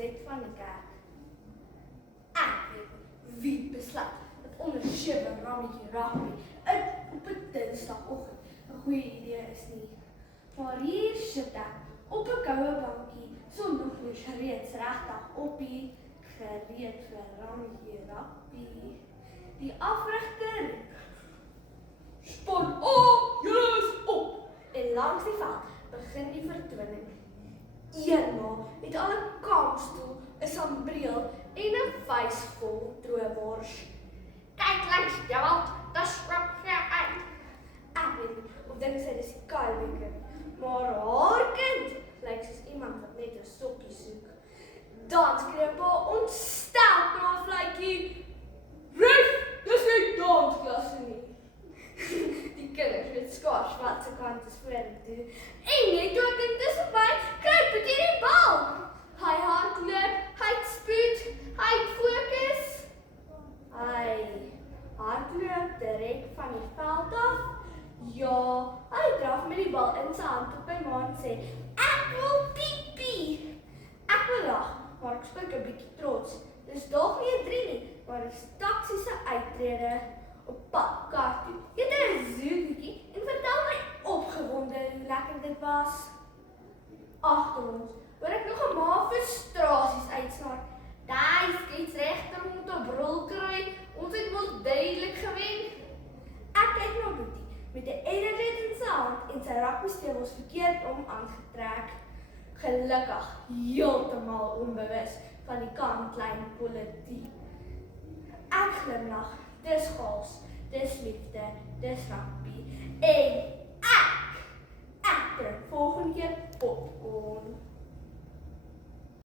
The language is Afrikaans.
omzet van die kerk. Ek weet wie besluit dat onder 7 rammetjie rugby op 'n Dinsdagoggend 'n goeie idee is nie. Maar hier sit ek op 'n koue bankie sonder nog reeds regtig oppie gereed vir rammetjie rugby. Die afrigter span julle is op en langs die veld begin die vertoning. Eenmaal het al 'n kampstoel, 'n sambreel en 'n vys vol troebors. Kyk langs die veld, dis skop uit. Ek weet nie of dink sy dis die Kylbeker, maar haar kind lyk soos iemand wat net 'n stokkie soek. Dan skreeu pa ontstel na 'n fluitjie. Ref, dis nie dansklasse nie. Die kinders weet skaars wat se kant is vorentoe. En net toe ek dink dis verby, kruip ek in die bal. Hy hardloop, hy spoed, hy fokus. Hy hardloop direk van die veld af. Ja, hy draf met die bal in sy hand op my ma en sê, ek wil piepie. Ek wil lag, maar ek skrik 'n bietjie trots. Dis dalk nie 'n 3 nie, maar 'n taksiese uittrede op pad kar toe. Het 'n zoetjie en vertel my opgewonde hoe lekker dit was. Agter ons hoor ek nog 'n ma frustrasies uitsnaak. Daai skeieregter moet 'n bril kry. Ons het mos duidelik gewen. Ek kyk na Boetie met 'n edderlet in sy hand en sy rugbysteewels verkeerd om aangetrek. Gelukkig heeltemal onbewus van die kantlyn politiek. Ek glimlag, dis gaals, dis liefde, dis rugby en ek drink volgende keer popcorn.